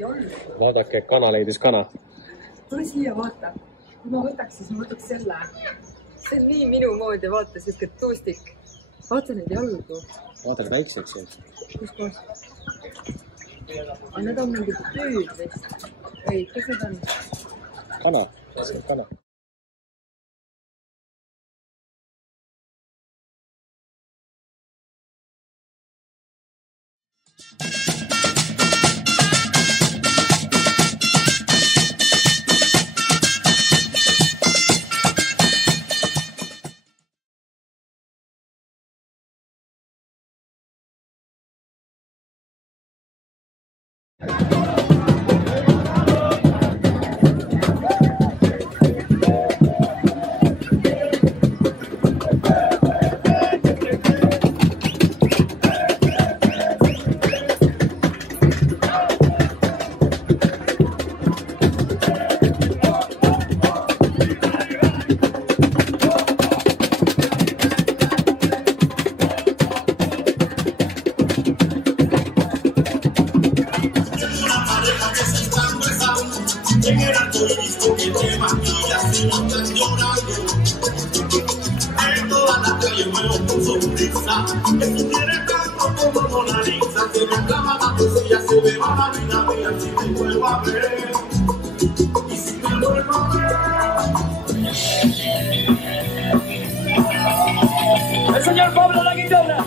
midagi olla. Vaadake, kana leidis kana. Tule siia, vaata. Kui ma võtaks, siis ma võtaks selle. See on nii minu moodi, vaata, siuke tuustik. Vaata neid jalgu. Vaata need väikseks siis. Kus koos? Need on mingid tüüd vist. Ei, kes need on? Kana, see on kana. El señor Pablo la guitarra.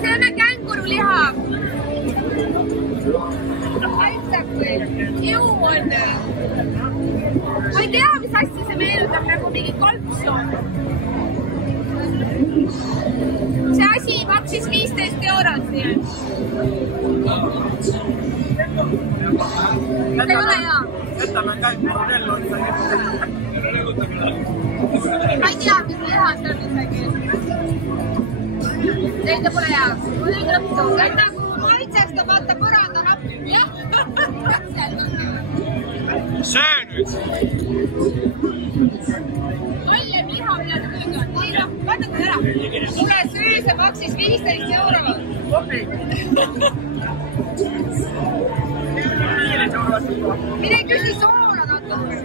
See on känguruliha. Aitab või? Ju on. Ma ei tea, mis asja see meenutab nagu mingi kolpsu. See asi maksis 15 eurot. See ei ole hea. Jätame kängurulellu. Ma ei tea, mis liha see on isegi. Teile pole hea. Mul ei lõppu. Nagu maitseks ta vaata põranda rappi. Jah. Söö nüüd. Ollem liha, mida ta kõige on. Ei noh, vaata ta ära. Tule süü, see maksis 15 eurot. Mine küsi soola natuke.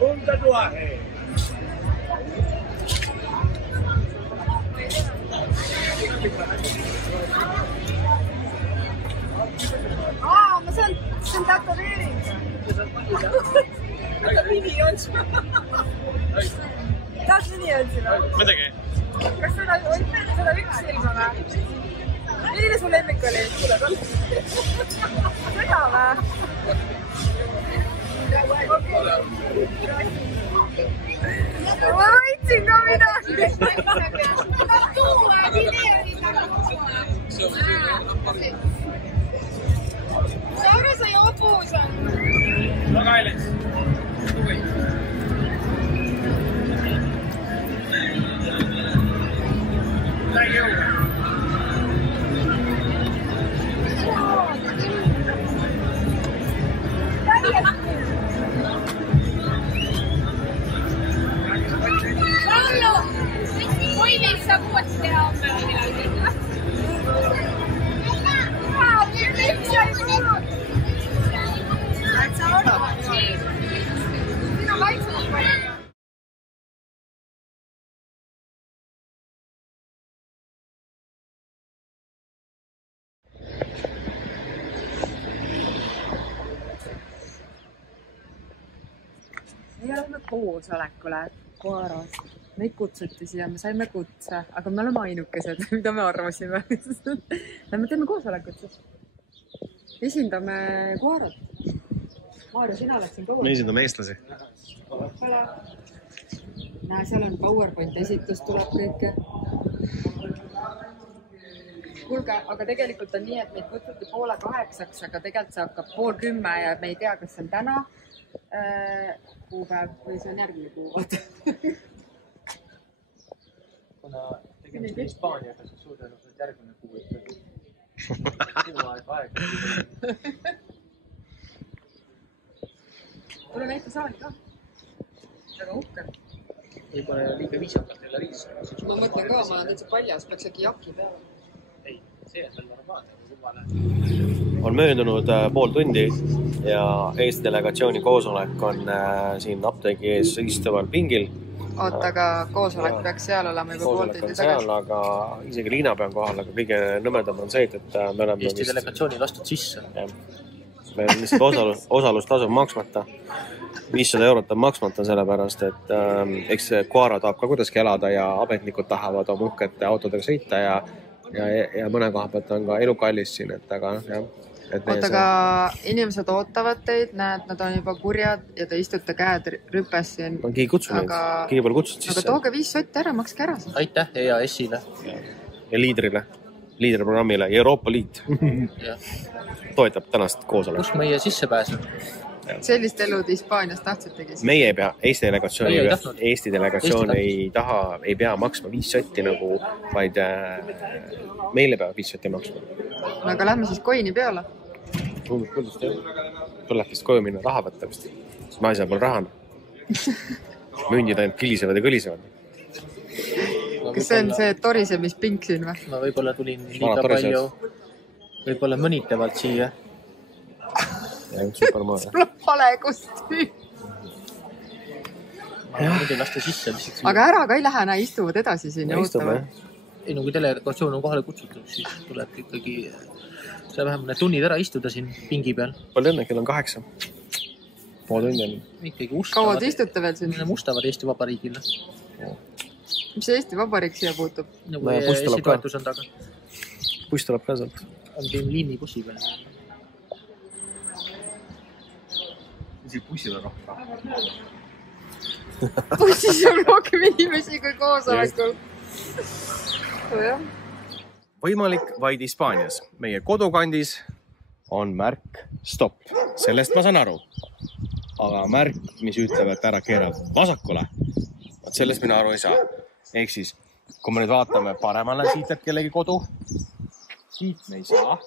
Un tatuaje. Ma saan tätoveering. mida saab valida. Mida mini otsima? Tahad mini otsima? Muidugi. Kas seda üks silma või? Milline su lemmik oli? Seda või? Ma võitsin ka midagi. Saure sai hobus on. No kallis. Lähi jõuga. Laulu! Kui meil saab uuesti teha homme või midagi? Vau, nüüd sa ei kuulnud! Et sa oled? Sina vaikselt palju. Me oleme koosolekule Koaras. Meid kutsuti siia, me saime kutse, aga me oleme ainukesed, mida me arvasime. Lähme teeme koosolekut siis. Esindame Koarat. Maarja, sina oled siin kogu. Me esindame eestlasi. Näe, seal on PowerPoint esitus, tuleb kõike. Kuulge, aga tegelikult on nii, et meid kutsuti 7:30, aga tegelikult see hakkab 9:30 ja me ei tea, kas see on täna kuupäev või see on järgmine kuu. Kuna tegemist Hispaaniaga, siis suur tõenäoliselt järgmine kuu ikkagi. Kuu aega. Tule näita saali ka. Väga uhke. Võib-olla liiga viisakalt jälle riis. Ma mõtlen ka, ma olen täitsa paljas, peaks äkki jaki peale. Ei, see on veel normaalne. On möödunud pool tundi ja Eesti delegatsiooni koosolek on siin apteegi ees istuval pingil. Oota, aga koosolek peaks seal olema juba pool tundi tagasi. Aga isegi liinapea on kohal, aga kõige nõmedam on see, et me oleme Eesti delegatsiooni lastud sisse. Me on lihtsalt osalustasu maksmata. 500 eurot on maksmata sellepärast, et eks Koara tahab ka kuidagi elada ja ametnikud tahavad oma uhkete autodega sõita ja mõne koha pealt on ka elu kallis siin, et aga jah. Oota, aga inimesed ootavad teid, näed, nad on juba kurjad ja te istute käed rüpes siin. Ma keegi kutsu neid, keegi pole kutsunud sisse. Aga tooge 5 sotti ära, makske ära. Aitäh EAS-ile. Ja liidriprogrammile ja Euroopa Liit toetab tänast koosolekut. Kus meie sissepääs on? Sellist elud Hispaanias tahtsitegi. Meie ei pea, Eesti delegatsioon ei pea maksma 5 sotti nagu, vaid meile peab 5 sotti maksma. No aga lähme siis koini peale. Tuleb vist koju minna raha võtta vist. Ma ei saa pole rahana. Mündid ainult kilisevad ja kõlisevad. Kas see on see torisemispink siin või? Ma võib-olla tulin liiga palju, võib-olla mõnitavalt siia. Sul on vale kostüüm. Nüüd ei lasta sisse. Aga ära ka ei lähe, näe, istuvad edasi siin ja ootavad. Ei, no kui delegatsioon on kohale kutsutud, siis tuleb ikkagi sa vähemalt tunid ära istuda siin pingi peal. Palju õnne, kell on 8. Pool tundi on. Kaua te istute veel siin? Mustavad Eesti Vabariigile. Mis Eesti Vabariik siia puutub? Eesti toetus on taga. Buss tuleb ka sealt. On teil liinibussi peal. Bussi veel rohkem. Bussis on rohkem inimesi kui koosolekul. Võimalik vaid Hispaanias. Meie kodukandis on märk stop. Sellest ma saan aru. Aga märk, mis ütleb, et ära keera vasakule, sellest mina aru ei saa. Ehk siis, kui me nüüd vaatame paremale siit, et kellegi kodu, siit me ei saa.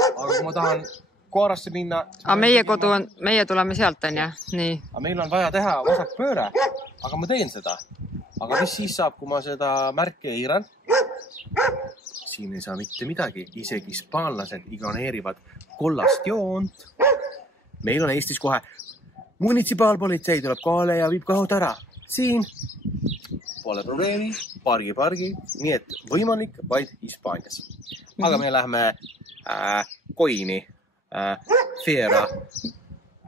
Aga kui ma tahan Koarasse minna... Aga meie kodu on, meie tuleme sealt, on ja? Nii. Aga meil on vaja teha vasak pööre, aga ma teen seda. Aga mis siis saab, kui ma seda märke eiran? Siin ei saa mitte midagi. Isegi hispaanlased ignoreerivad kollast joont. Meil on Eestis kohe munitsipaalpolitsei tuleb kohale ja viib kohut ära. Siin pole probleemi, pargi. Nii et võimalik vaid Hispaanias. Aga me lähme koini. Fiera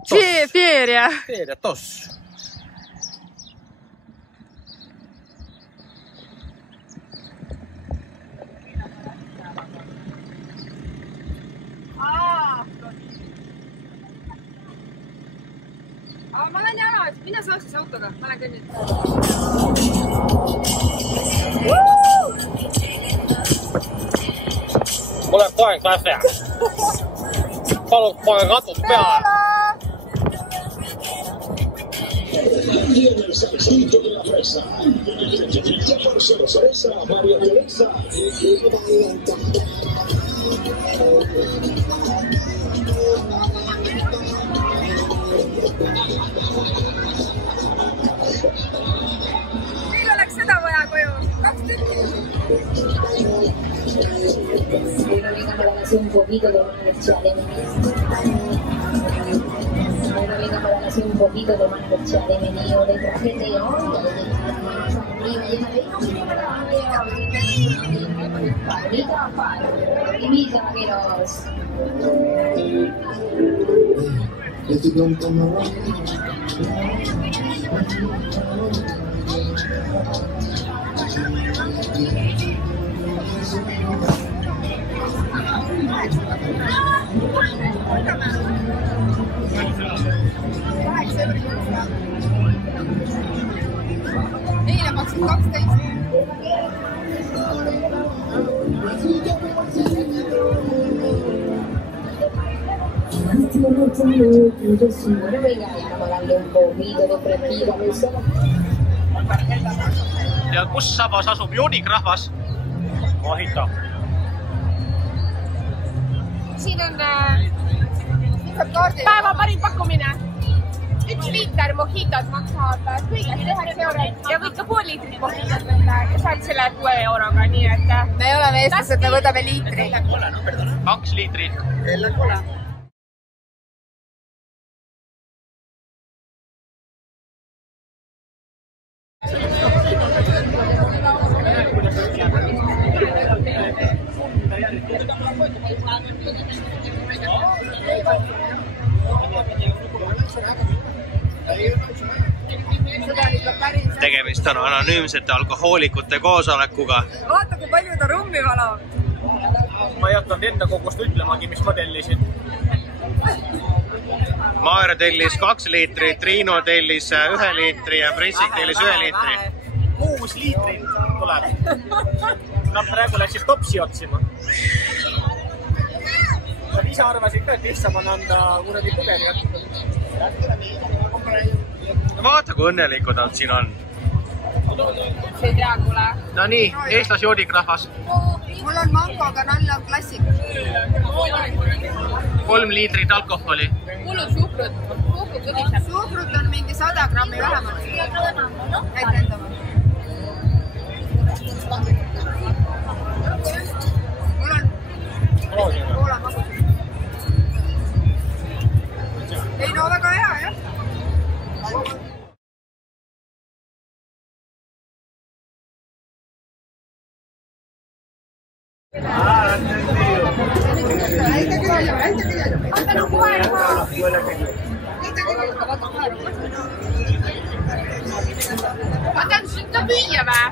Feria. Feria, toss. Aga ma lähen jalas, mine saa siis autoga, ma lähen kõnnin. Mul läheb kohe kahve. Palun kohe katud peale. Meil oleks seda vaja koju, 2 tükki. Un poquito de marcha de Bueno, venga para hacer un poquito de marcha de meneo de trajeteo. Invita, vaqueros. Eile maksid 12. Bueno, venga, vamos a darle un poquito de fresquito al sol. Ja kus sabas asub joonik rahvas? Mojito. Siin on päeva parim pakkumine. 1 liiter mojitot maksab kõigest 9 eurot ja võid ka pool liitrit mojitot võtta ja saad selle 6 euroga, nii et... Me oleme eestlased, me võtame liitri. 2 liitrit. Tegemist on anonüümsete alkohoolikute koosolekuga. Vaata, kui palju ta rummi valab. Ma ei hakanud enda kogust ütlemagi, mis ma tellisin. Maarja tellis 2 liitrit, Triino tellis 1 liitri ja Pritsik tellis 1 liitri. 6 liitrit tuleb. Nad praegu läksid topsi otsima. Nad ise arvasid ka, et lihtsam on anda kuradi pugeni. Vaata, kui õnnelikud nad siin on. See ei tea, kuule. No nii, eestlasjoodik rahvas. Mul on mangoga nalla klassik. 3 liitrit alkoholi. Mul on suhkrut. Suhkrut on mingi 100 grammi vähemalt. Äkki endama. Mul on Poola magus. Ei, no väga hea, jah. Ma tean, siin ka püüa või?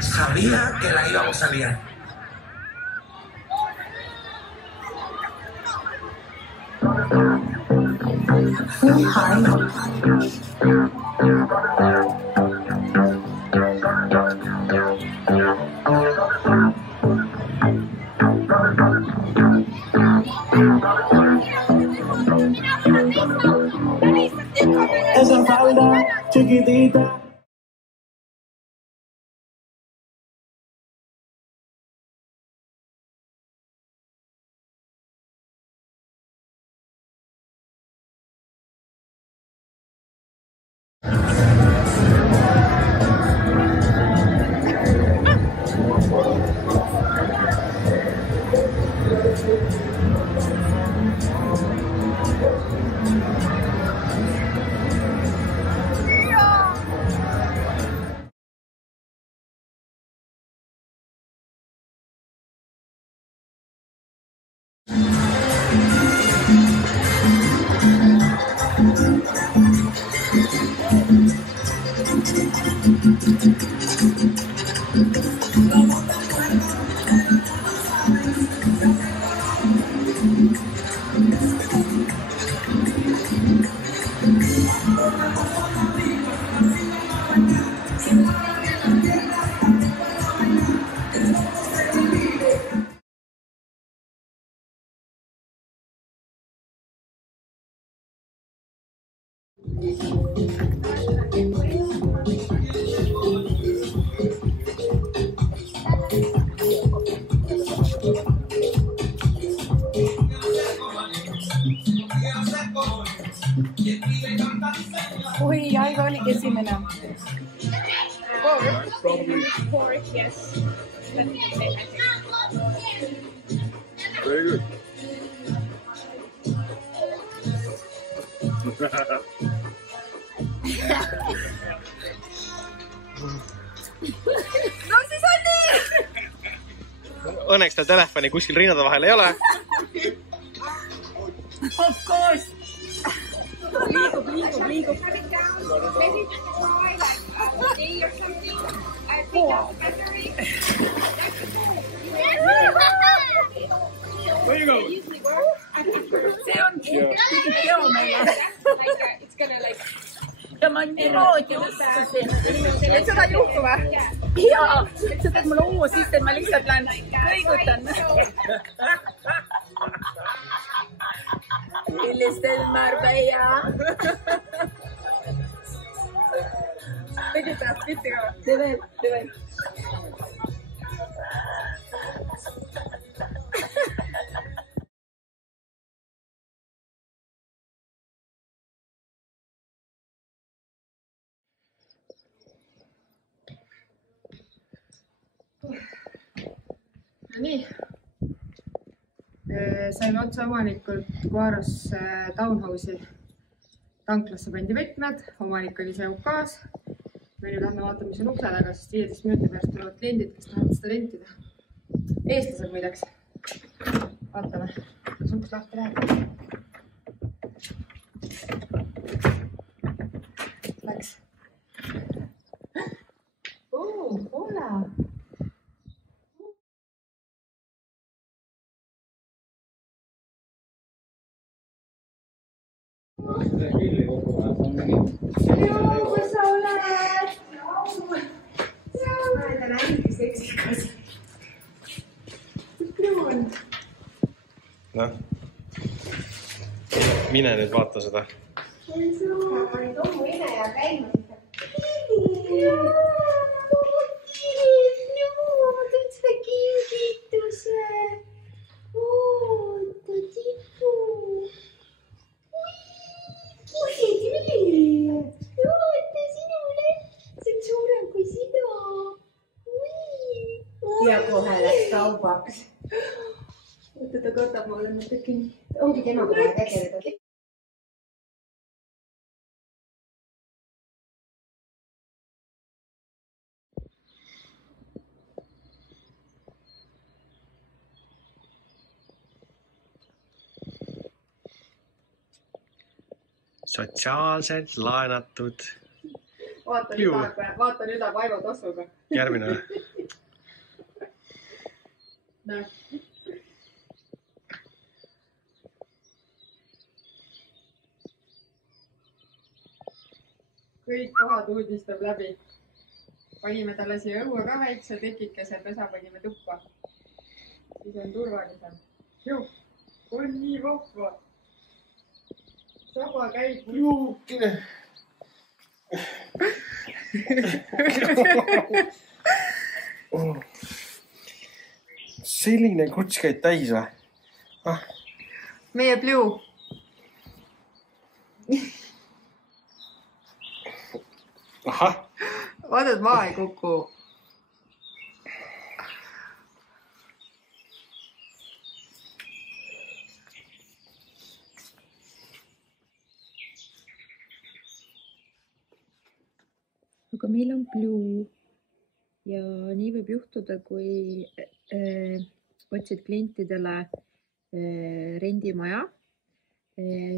Sabía que la íbamos a liar. Esa falda chiquitita. Oi, Aiva oligi esimene. Pork, yes. Very good. No siis on nii! Õnneks ta telefoni kuskil rinnade vahel ei ole. Of course! Liigub. See on teo meile. Ja ma niimoodi ustusin. Et seda ei juhtu või? Jaa, et sa teed mulle uue sisse, et ma lihtsalt lähen kõigutan. Millistel Marbella? Tegid taas pitti ka? Tee veel. No nii. Saime otse omanikult Quaros Townhouse'i. Tanklasse pandi võtmed, omanik oli see UK-s. Me nüüd lähme vaatame, mis on ukse taga, sest 15 minuti pärast tulevad kliendid, kes tahavad seda rentida. Eestlased muideks. Vaatame, kas uks lahti läheb. Läks. Hola! Kui sa oled? Ta näitis seksikas. Küll. Noh. Mine nüüd vaata seda. Ma panin tommu ine ja käima. Ma tõin seda kingituse. Oota, tipu. Oota sinule. See on suurem kui sina. Ja kohe läks kaubaks. Oota, ta katab mulle natuke nii. Ongi temaga vaja tegeleda. Sotsiaalselt laenatud vaata nüüd läheb Aivo tassuga. Järgmine või? Näe. Kõik kohad uudistab läbi. Panime talle siia õue ka väikse tekikese pesa, panime tuppa. Siis on turvalisem. Juh, on nii vahva. Saba käib. Juukine. Selline kuts käid täis või? Meie Blue. Ahah. Vaata, et maa ei kuku. Aga meil on Blue ja nii võib juhtuda, kui otsid klientidele rendimaja,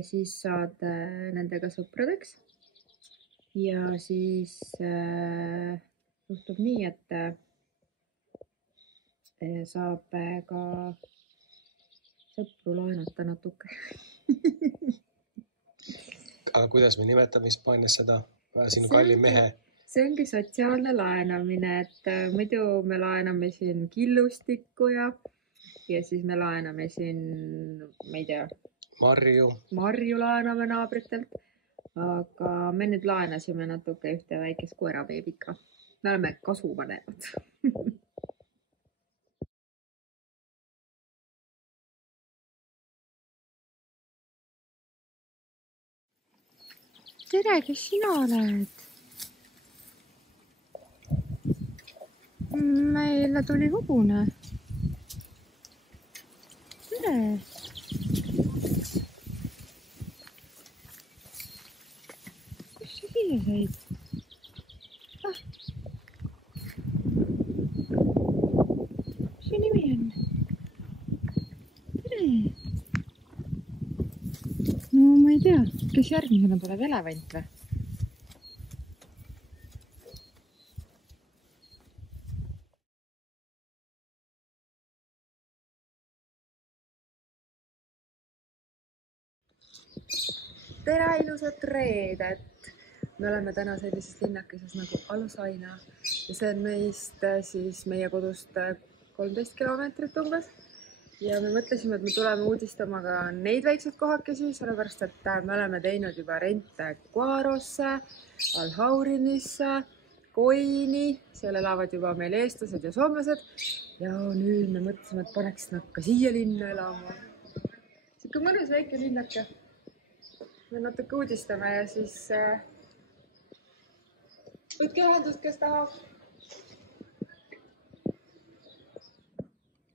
siis saad nendega sõpradeks. Ja siis juhtub nii, et saab ka sõpru laenata natuke. Aga kuidas me nimetame Hispaanias seda sinu kalli mehe? See ongi sotsiaalne laenamine, et muidu me laename siin killustikku ja siis me laename siin, ma ei tea, Marju laename naabritelt. Aga me nüüd laenasime natuke ühte väikest koerabeebika. Me oleme kasuvanemad. Tere, kes sina oled? Meile tuli hobune. Tere. Siia said. Mis su nimi on? Tere. No ma ei tea, kes järgmisena tuleb, elevant või? Tere, ilusat reedet! Me oleme täna sellises linnakeses nagu Alusaina ja see on meist siis meie kodust 13 kilomeetrit umbes. Ja me mõtlesime, et me tuleme uudistama ka neid väikseid kohakesi, sellepärast et me oleme teinud juba rente Guarosse, Alhaurinisse, Koini, seal elavad juba meil eestlased ja soomlased. Ja nüüd me mõtlesime, et paneks nad ka siia linna elama. Siuke mõnus väike linnake. Me natuke uudistame ja siis võtke ühendust, kes tahab.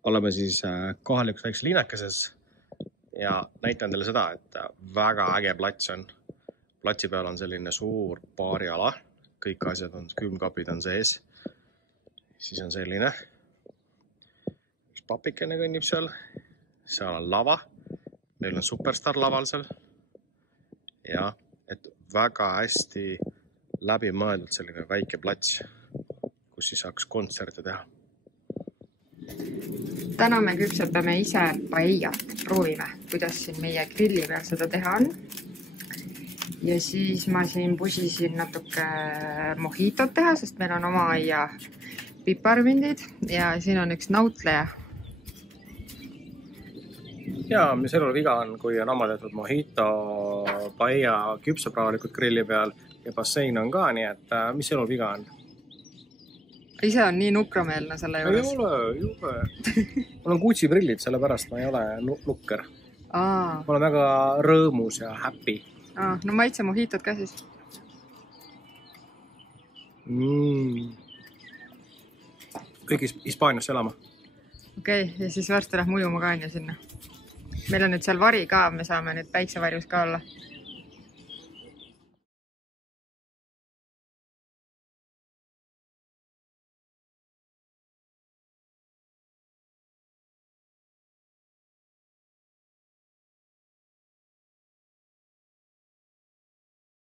Oleme siis kohal üks väikse linnakeses ja näitan teile seda, et väga äge plats on. Platsi peal on selline suur baariala, kõik asjad on, külmkapid on sees. Siis on selline, üks papikene kõnnib seal on lava, meil on Superstar laval seal ja et väga hästi läbimõeldud selline väike plats, kus siis saaks kontserte teha. Täna me küpsetame ise paellat, proovime, kuidas siin meie grilli peal seda teha on. Ja siis ma siin pusisin natuke mojitot teha, sest meil on oma aia piparmündid ja siin on üks nautleja. Ja mis elul viga on, kui on oma tehtud mojito, paella küpseb rahulikult grilli peal ja bassein on ka, nii et mis elul viga on? Ise on nii nukrameelne selle juures. Ei ole, jube. Mul on Gucci prillid, sellepärast ma ei ole nukker. Ma olen väga rõõmus ja happy. No maitse mojitot ka siis. Kõik Hispaaniasse elama. Okei, ja siis varsti läheb mujuma ka on ju sinna. Meil on nüüd seal vari ka, me saame nüüd päiksevarjus ka olla.